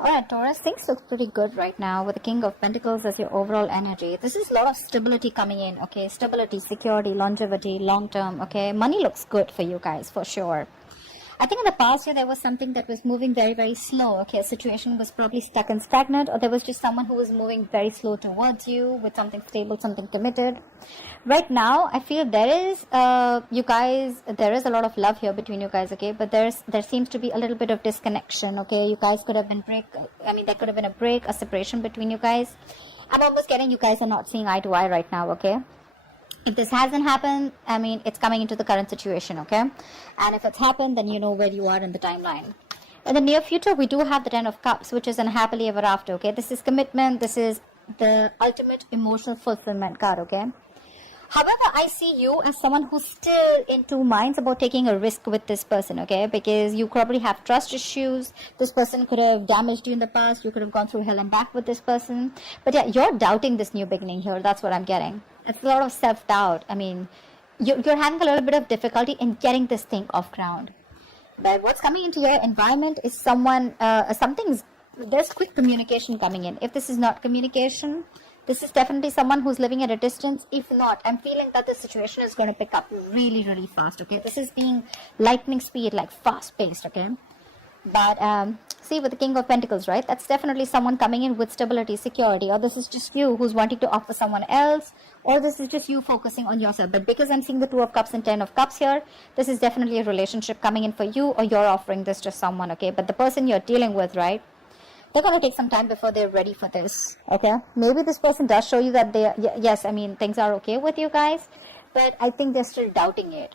Alright, Taurus, things look pretty good right now with the King of Pentacles as your overall energy. This is a lot of stability coming in, okay? Stability, security, longevity, long term, okay? Money looks good for you guys, for sure. I think in the past year there was something that was moving very, very slow. Okay, a situation was probably stuck and stagnant, or there was just someone who was moving very slow towards you with something stable, something committed. Right now, I feel there is, you guys, there is a lot of love here between you guys, okay? But there seems to be a little bit of disconnection, okay? You guys could have been there could have been a break, a separation between you guys. I'm almost getting you guys are not seeing eye to eye right now, okay? If this hasn't happened, I mean, it's coming into the current situation, okay? And if it's happened, then you know where you are in the timeline. In the near future, we do have the Ten of Cups, which is an happily ever after, okay? This is commitment. This is the ultimate emotional fulfillment card, okay? However, I see you as someone who's still in two minds about taking a risk with this person, okay? Because you probably have trust issues. This person could have damaged you in the past. You could have gone through hell and back with this person. But yeah, you're doubting this new beginning here. That's what I'm getting. It's a lot of self-doubt. I mean, you're having a little bit of difficulty in getting this thing off ground. But what's coming into your environment is there's quick communication coming in. If this is not communication, this is definitely someone who's living at a distance. If not, I'm feeling that the situation is going to pick up really, really fast, okay? This is being lightning speed, like fast-paced, okay? But see, with the King of Pentacles, right? That's definitely someone coming in with stability, security, or this is just you who's wanting to offer someone else, or this is just you focusing on yourself. But because I'm seeing the Two of Cups and Ten of Cups here, this is definitely a relationship coming in for you, or you're offering this to someone, okay? But the person you're dealing with, right? They're going to take some time before they're ready for this, okay? Maybe this person does show you that yes, I mean, things are okay with you guys, but I think they're still doubting it.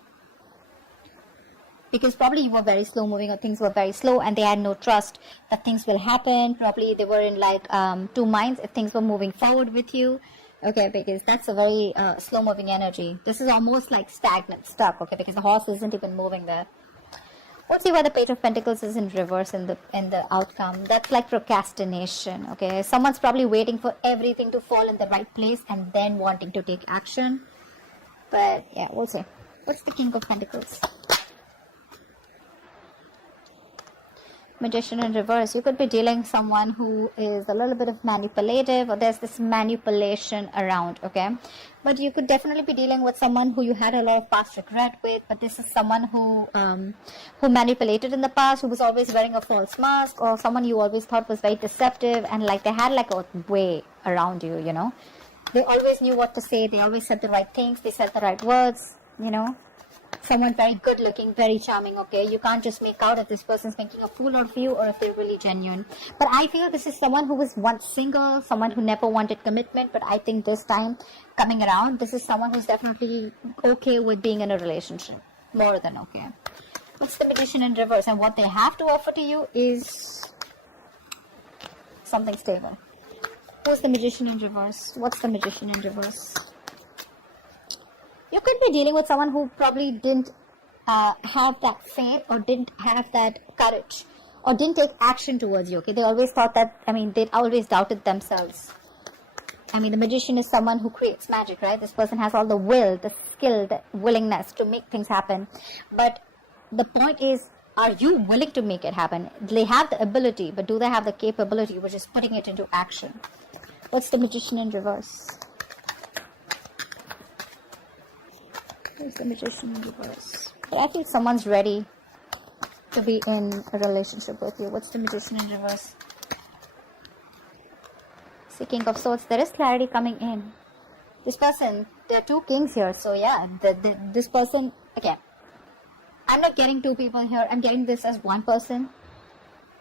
Because probably you were very slow moving, or things were very slow and they had no trust that things will happen. Probably they were in like two minds if things were moving forward with you. Okay, because that's a very slow moving energy. This is almost like stagnant, stuck, okay, because the horse isn't even moving there. Let's see why the Page of Pentacles is in reverse in the outcome. That's like procrastination, okay? Someone's probably waiting for everything to fall in the right place and then wanting to take action. But yeah, we'll see. What's the King of Pentacles? Magician in reverse. You could be dealing with someone who is a little bit of manipulative, or there's this manipulation around, okay? But you could definitely be dealing with someone who you had a lot of past regret with, but this is someone who manipulated in the past, who was always wearing a false mask, or someone you always thought was very deceptive, and like they had like a way around you, you know? They always knew what to say, they always said the right things, they said the right words, you know? Someone very good looking, very charming, okay? You can't just make out if this person's making a fool of you or if they're really genuine. But I feel this is someone who was once single, someone who never wanted commitment, but I think this time coming around, this is someone who's definitely okay with being in a relationship. More than okay. What's the Magician in reverse? And what they have to offer to you is something stable. Who's the Magician in reverse? What's the Magician in reverse? You could be dealing with someone who probably didn't have that faith, or didn't have that courage, or didn't take action towards you, okay? They always thought that, I mean, they always doubted themselves. I mean, the Magician is someone who creates magic, right? This person has all the will, the skill, the willingness to make things happen. But the point is, are you willing to make it happen? They have the ability, but do they have the capability, which is putting it into action? What's the Magician in reverse? Where's the Magician in reverse? I think someone's ready to be in a relationship with you. What's the Magician in reverse? See, King of Swords. There is clarity coming in. This person, there are two kings here. So yeah, this person, again, I'm not getting two people here. I'm getting this as one person.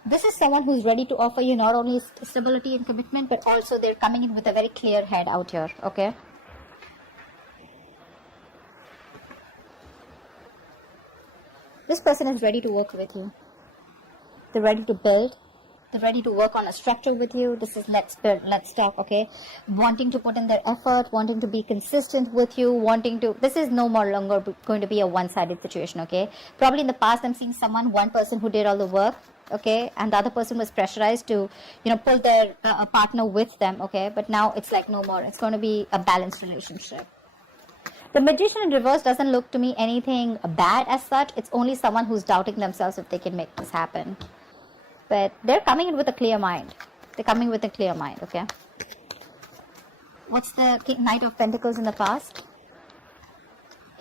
This is someone who's ready to offer you not only stability and commitment, but also they're coming in with a very clear head out here, okay? This person is ready to work with you. They're ready to build. They're ready to work on a structure with you. This is let's build, let's talk, okay? Wanting to put in their effort, wanting to be consistent with you, this is no more longer going to be a one-sided situation, okay? Probably in the past, I'm seeing one person who did all the work, okay? And the other person was pressurized to, pull their partner with them, okay? But now it's like no more. It's going to be a balanced relationship. The Magician in reverse doesn't look to me anything bad as such. It's only someone who's doubting themselves if they can make this happen. but they're coming in with a clear mind. They're coming with a clear mind, okay? What's the Knight of Pentacles in the past?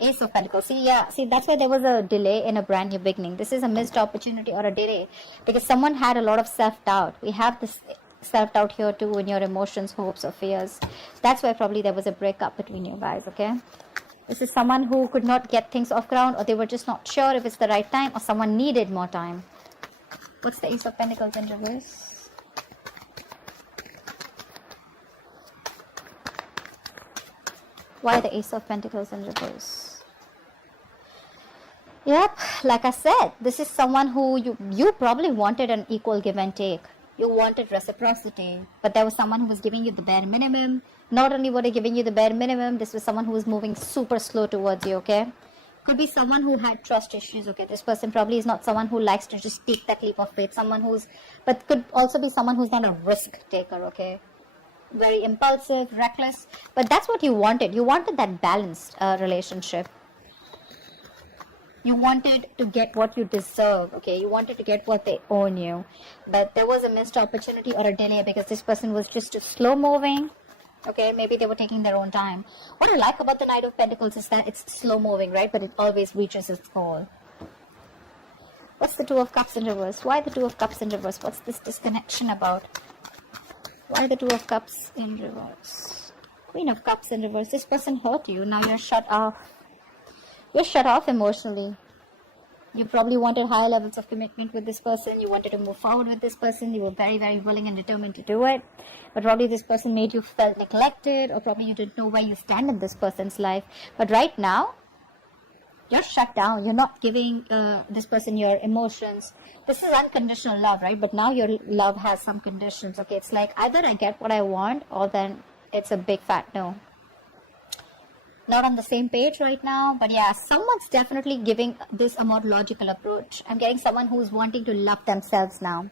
Ace of Pentacles. See, yeah, see, that's why there was a delay in a brand new beginning. This is a missed opportunity or a delay because someone had a lot of self-doubt. We have this self-doubt here too in your emotions, hopes, or fears. That's why probably there was a breakup between you guys, okay? This is someone who could not get things off ground, or they were just not sure if it's the right time, or someone needed more time. What's the Ace of Pentacles in reverse? Why the Ace of Pentacles in reverse? Yep, like I said, this is someone who you probably wanted an equal give and take. You wanted reciprocity, but there was someone who was giving you the bare minimum. Not only were they giving you the bare minimum, this was someone who was moving super slow towards you, okay? Could be someone who had trust issues, okay? This person probably is not someone who likes to just take that leap of faith. But could also be someone who's not a risk taker, okay? Very impulsive, reckless, but that's what you wanted. You wanted that balanced relationship. You wanted to get what you deserve, okay? You wanted to get what they own you, but there was a missed opportunity or a delay because this person was just too slow moving, okay? Maybe they were taking their own time. What I like about the Knight of Pentacles is that it's slow moving, right? But it always reaches its goal. What's the Two of Cups in reverse? Why the Two of Cups in reverse? What's this disconnection about? Why the Two of Cups in reverse? Queen of Cups in reverse. This person hurt you. Now you're shut off. You're shut off emotionally. You probably wanted higher levels of commitment with this person. You wanted to move forward with this person. You were very, very willing and determined to do it. But probably this person made you feel neglected, or probably you didn't know where you stand in this person's life. But right now, you're shut down. You're not giving this person your emotions. This is unconditional love, right? But now your love has some conditions, okay? It's like either I get what I want, or then it's a big fat no. Not on the same page right now, but yeah, someone's definitely giving this a more logical approach. I'm getting someone who's wanting to love themselves now.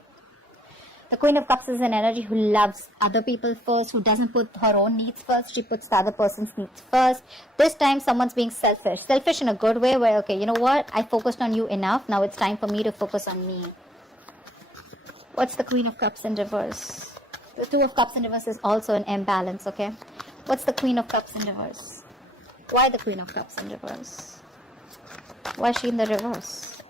The Queen of Cups is an energy who loves other people first, who doesn't put her own needs first. She puts the other person's needs first. This time, someone's being selfish. Selfish in a good way where, okay, you know what? I focused on you enough. Now it's time for me to focus on me. What's the Queen of Cups in reverse? The Two of Cups in reverse is also an imbalance, okay? What's the Queen of Cups in reverse? Why the Queen of Cups in reverse? Why is she in the reverse?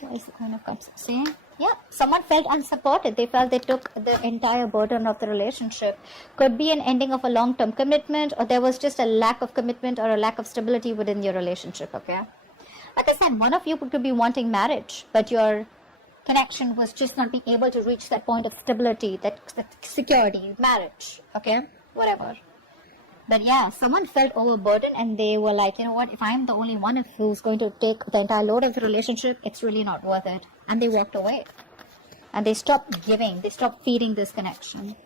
Why is the Queen of Cups? See? Yeah, someone felt unsupported. They felt they took the entire burden of the relationship. Could be an ending of a long-term commitment, or there was just a lack of commitment or a lack of stability within your relationship, okay? Like I said, one of you could be wanting marriage, but your connection was just not being able to reach that point of stability, that security, marriage, okay? Whatever. But yeah, someone felt overburdened and they were like, you know what, if I'm the only one who's going to take the entire load of the relationship, it's really not worth it. And they walked away. And they stopped giving. They stopped feeding this connection.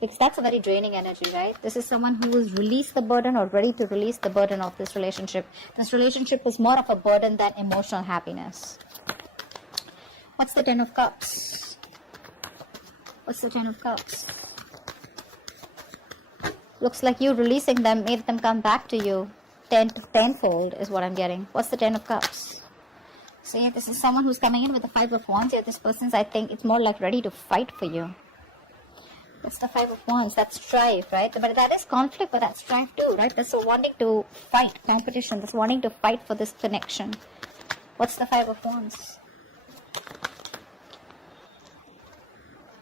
Because that's a very draining energy, right? This is someone who has released the burden or ready to release the burden of this relationship. This relationship was more of a burden than emotional happiness. What's the Ten of Cups? What's the Ten of Cups? Looks like you releasing them made them come back to you. Tenfold is what I'm getting. What's the Ten of Cups? See, this is someone who's coming in with the Five of Wands. Yeah, this person's, I think, it's more like ready to fight for you. That's the Five of Wands. That's strife, right? But that is conflict, but that's strife too, right? That's wanting to fight, competition. That's wanting to fight for this connection. What's the Five of Wands?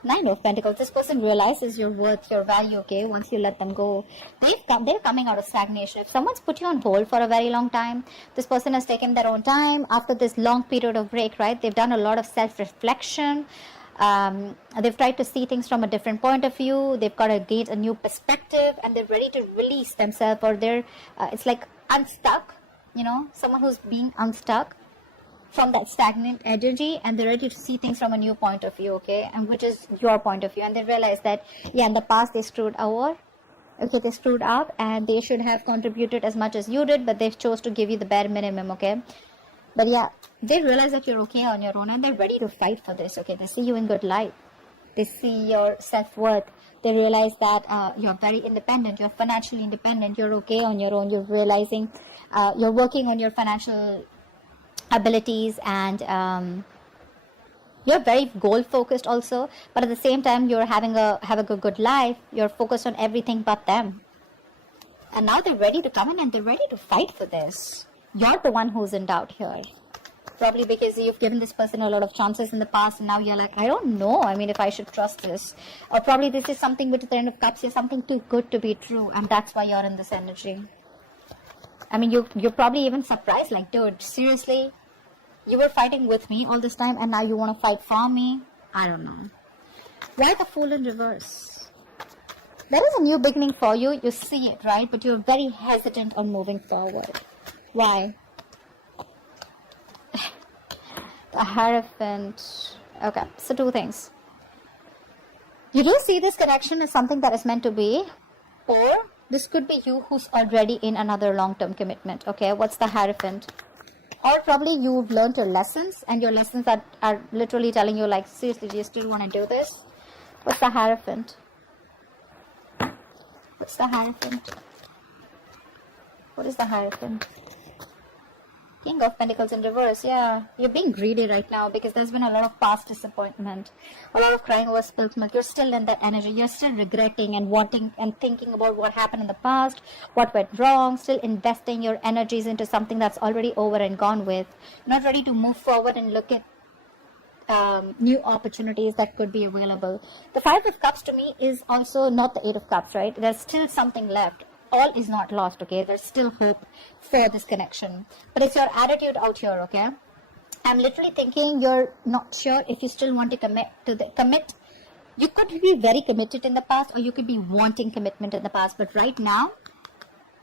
Nine of Pentacles. This person realizes your worth, your value, okay, once you let them go. They're coming out of stagnation. If someone's put you on hold for a very long time, this person has taken their own time after this long period of break, right? They've done a lot of self-reflection. They've tried to see things from a different point of view. They've got to gain a new perspective and they're ready to release themselves, or they're, it's like unstuck, you know, someone who's being unstuck from that stagnant energy, and they're ready to see things from a new point of view, okay, and which is your point of view. And they realize that, yeah, in the past they screwed over, okay, they screwed up, and they should have contributed as much as you did, but they chose to give you the bare minimum, okay. But yeah, they realize that you're okay on your own, and they're ready to fight for this, okay. They see you in good light. They see your self-worth. They realize that you're very independent, you're financially independent, you're okay on your own. You're realizing you're working on your financial abilities, and You're very goal focused also, but at the same time you're having a good life. You're focused on everything but them. And now they're ready to come in and they're ready to fight for this. You're the one who's in doubt here. Probably because you've given this person a lot of chances in the past and now you're like, I don't know, I mean, if I should trust this. Or probably this is something with the Ten of Cups, you're something too good to be true, and that's why you're in this energy. I mean, you're probably even surprised, like, dude, seriously? You were fighting with me all this time and now you want to fight for me? I don't know. Why the Fool in reverse? There is a new beginning for you, you see it, right? But you're very hesitant on moving forward. Why? The Hierophant. Okay, so two things. You do see this connection as something that is meant to be, or this could be you who's already in another long-term commitment. Okay, what's the Hierophant? Or probably you've learned your lessons, and your lessons are literally telling you, like, seriously, do you still want to do this? What's the Hierophant? What's the Hierophant? What is the Hierophant? King of Pentacles in reverse. Yeah, you're being greedy right now because there's been a lot of past disappointment, a lot of crying over spilt milk. You're still in that energy. You're still regretting and wanting and thinking about what happened in the past, what went wrong, still investing your energies into something that's already over and gone with. Not ready to move forward and look at new opportunities that could be available. The Five of Cups to me is also not the Eight of Cups, right? There's still something left. All is not lost, okay? There's still hope for this connection. But it's your attitude out here, okay? I'm literally thinking you're not sure if you still want to commit. You could be very committed in the past, or you could be wanting commitment in the past. But right now,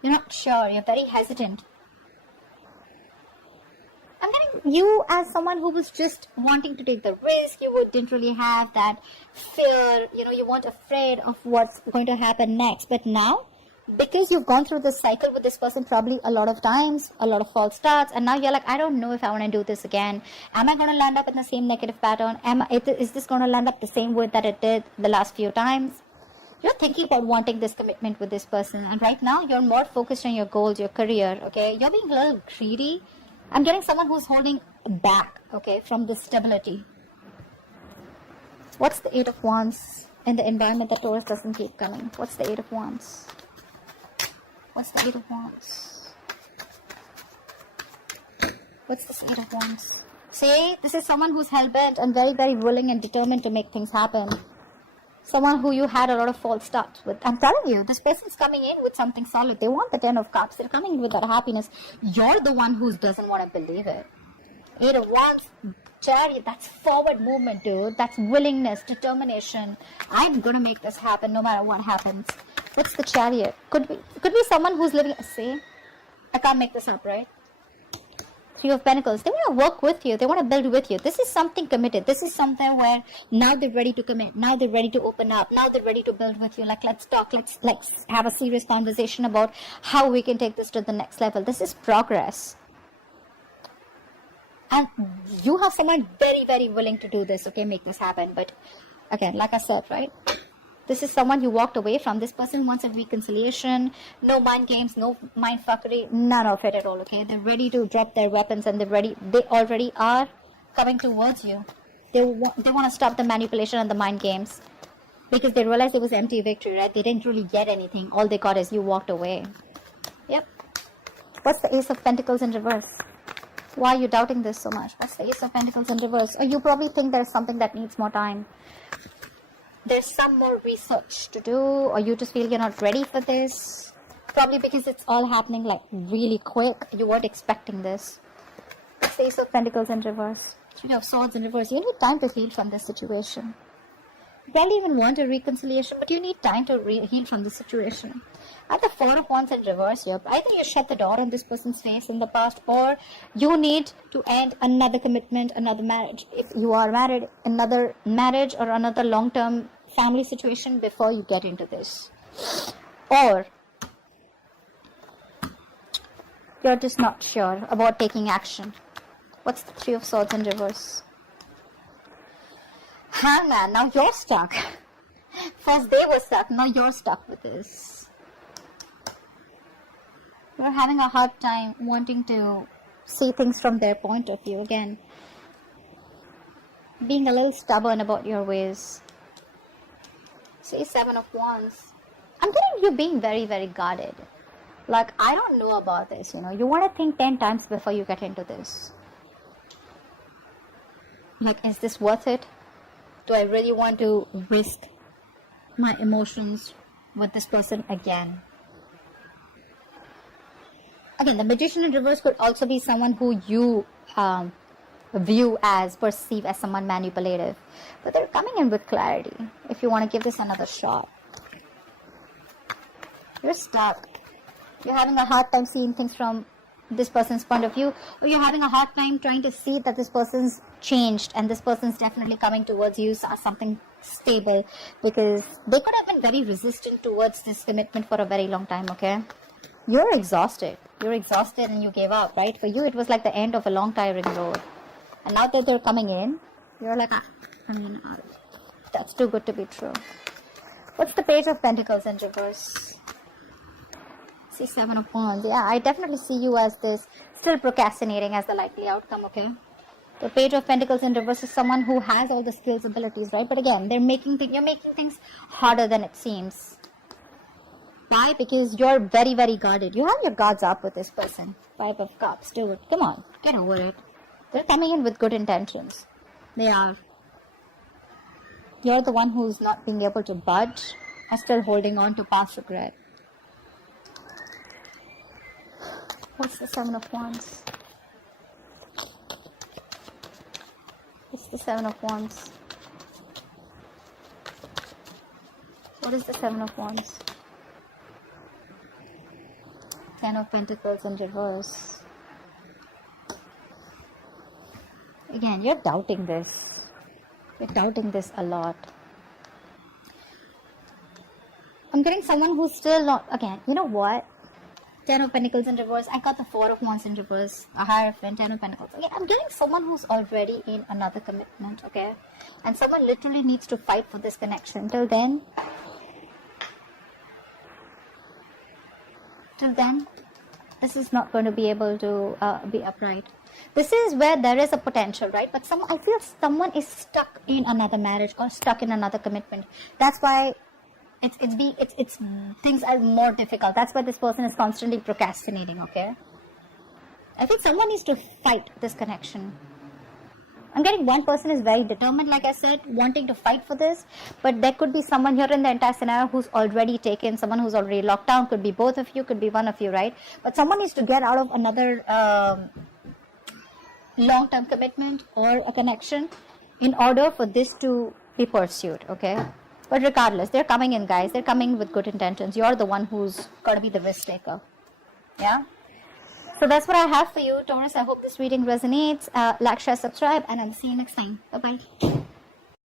you're not sure. You're very hesitant. I'm getting you as someone who was just wanting to take the risk. You didn't really have that fear. You know, you weren't afraid of what's going to happen next. But now, because you've gone through this cycle with this person probably a lot of times, a lot of false starts, and now you're like, I don't know if I want to do this again. Am I going to land up in the same negative pattern? Is this going to land up the same way that it did the last few times? You're thinking about wanting this commitment with this person, and right now you're more focused on your goals, your career, okay? You're being a little greedy. I'm getting someone who's holding back, okay, from this stability. What's the Eight of Wands in the environment that Taurus doesn't keep coming? What's the Eight of Wands? What's the Eight of Wands? What's this Eight of Wands? See, this is someone who's hell-bent and very, very willing and determined to make things happen. Someone who you had a lot of false starts with. I'm telling you, this person's coming in with something solid. They want the Ten of Cups. They're coming in with that happiness. You're the one who doesn't want to believe it. Eight of Wands, Chariot, that's forward movement, dude. That's willingness, determination. I'm going to make this happen no matter what happens. What's the Chariot? Could be someone who's living, say, I can't make this up, right? Three of Pentacles. They want to work with you. They want to build with you. This is something committed. This is something where now they're ready to commit. Now they're ready to open up. Now they're ready to build with you. Like, let's talk. Let's have a serious conversation about how we can take this to the next level. This is progress. And you have someone very, very willing to do this, okay, make this happen. But, again, like I said, right? This is someone you walked away from. This person wants a reconciliation. No mind games, no mind fuckery, none of it at all, okay? They're ready to drop their weapons and they already are coming towards you. They want to stop the manipulation and the mind games because they realized it was empty victory, right? They didn't really get anything. All they got is you walked away. Yep. What's the Ace of Pentacles in reverse? Why are you doubting this so much? What's the Ace of Pentacles in reverse? Or you probably think there's something that needs more time. There's some more research to do, or you just feel you're not ready for this. Probably because it's all happening like really quick. You weren't expecting this. Ace of Pentacles in reverse. Three of Swords in reverse. You need time to heal from this situation. You probably even want a reconciliation, but you need time to heal from this situation. At the Four of Wands in reverse here, either you shut the door on this person's face in the past, or you need to end another commitment, another marriage. If you are married, another marriage or another long-term family situation before you get into this. Or you're just not sure about taking action. What's the Three of Swords in reverse? Hangman, now you're stuck. First they were stuck, now you're stuck with this. You're having a hard time wanting to see things from their point of view again. being a little stubborn about your ways. See, 7 of Wands. I'm getting you being very, very guarded. Like, I don't know about this, you know. You want to think 10 times before you get into this. Like, is this worth it? Do I really want to risk my emotions with this person again? Again, the Magician in reverse could also be someone who you perceive as someone manipulative. But they're coming in with clarity. If you want to give this another shot. You're stuck. You're having a hard time seeing things from this person's point of view, or you're having a hard time trying to see that this person's changed and this person's definitely coming towards you as something stable, because they could have been very resistant towards this commitment for a very long time, okay? You're exhausted. You're exhausted and you gave up, right? For you, it was like the end of a long, tiring road. And now that they're coming in, you're like, that's too good to be true. What's the Page of Pentacles in reverse? See, 7 of Wands. Yeah, I definitely see you as this, still procrastinating as the likely outcome, okay? The Page of Pentacles in reverse is someone who has all the skills, abilities, right? But again, you're making things harder than it seems. Why? Because you're very, very guarded. You have your guards up with this person. 5 of Cups, dude. Come on, get over it. They're coming in with good intentions. They are. You're the one who's not being able to budge or still holding on to past regret. What's the 7 of Wands? It's the 7 of Wands. What is the 7 of Wands? 10 of Pentacles in reverse. Again, you're doubting this. You're doubting this a lot. I'm getting someone who's still not... Again, you know what? 10 of Pentacles in reverse. I got the 4 of Wands in reverse. A Hierophant, 10 of Pentacles. Okay, I'm getting someone who's already in another commitment, okay? And someone literally needs to fight for this connection. Till then, this is not going to be able to be upright. This is where there is a potential, right? But I feel someone is stuck in another marriage or stuck in another commitment. That's why things are more difficult. That's why this person is constantly procrastinating, okay? I think someone needs to fight this connection. I'm getting one person is very determined, like I said, wanting to fight for this. But there could be someone here in the entire scenario who's already taken, someone who's already locked down. Could be both of you, could be one of you, right? But someone needs to get out of another long-term commitment or a connection in order for this to be pursued, okay? But regardless, they're coming in, guys. They're coming with good intentions. You're the one who's got to be the risk taker. Yeah? So that's what I have for you, Taurus. I hope this reading resonates. Like, share, subscribe, and I'll see you next time. Bye-bye.